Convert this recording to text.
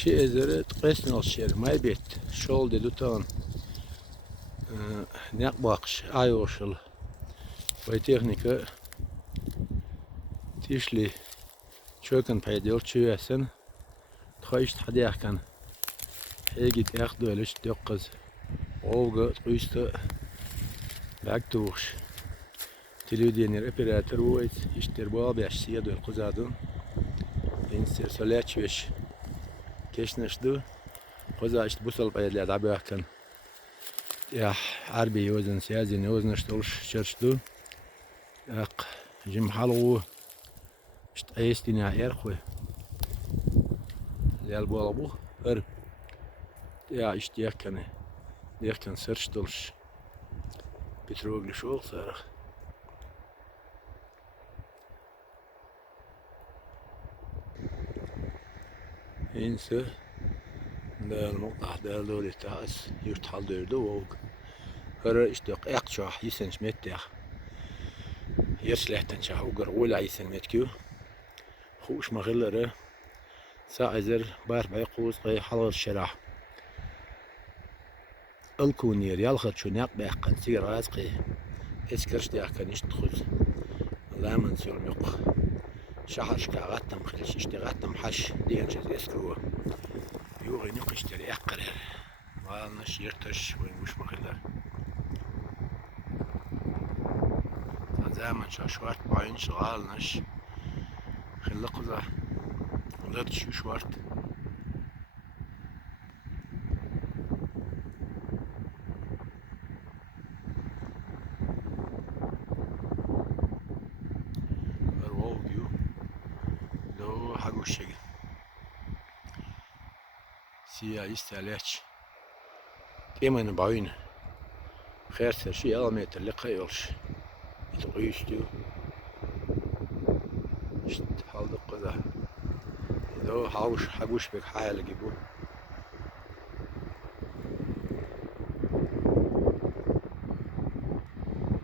Şey ezere tıkayısın al şehir maybet. Şol dedi utan. Ne bakış ay oşul. Vay teknika tişli çökün paydol çüyesin. Tıkayış hadi yakın. Git yak dölüş dökküz. Olgu tıkayıştı. Bak tuğuş. Televizyonlar operatör bu işler bu abi aşıya döl kuzadın. İnser söleç veş. Keşneşdi. Kuza işte bu sol paydol da bakın. Ya harbi yozun siyazini yozun iştolş çarşdı. Yak jim halu işte ayestina erkoy. Lel bu abu her ya işte yakın sırştolş. Petrogli şol sarı. İnse dal muqah dal doli taas yurt hal dördü vog. Her işte yakçah yisenç metteh. Yerslehten çah ugar ola yisen metkiu. خوش مغلرة ساعزر بار بيقوس قي حلال الشراح الكونير يالخر شو ناق بيحقن سير رازقي اسكرش دياكن يشتخز لا من سير ميق شهر شكا غاتم خلش اشتغاتم حش ديانشز اسكروا يوغي نيق اشتري اقرر والنش يرتش وين وش مغلر زمان شاشوات باين شغال نش خلقزه ولا تشو شوارت الواوجيو لو حقو الشقي سيا يستعلاش كيما بعين خير شي ألميت اللي قيلش يتغيشتو شت حال دقة لو حوش حقوش بك حال جيبو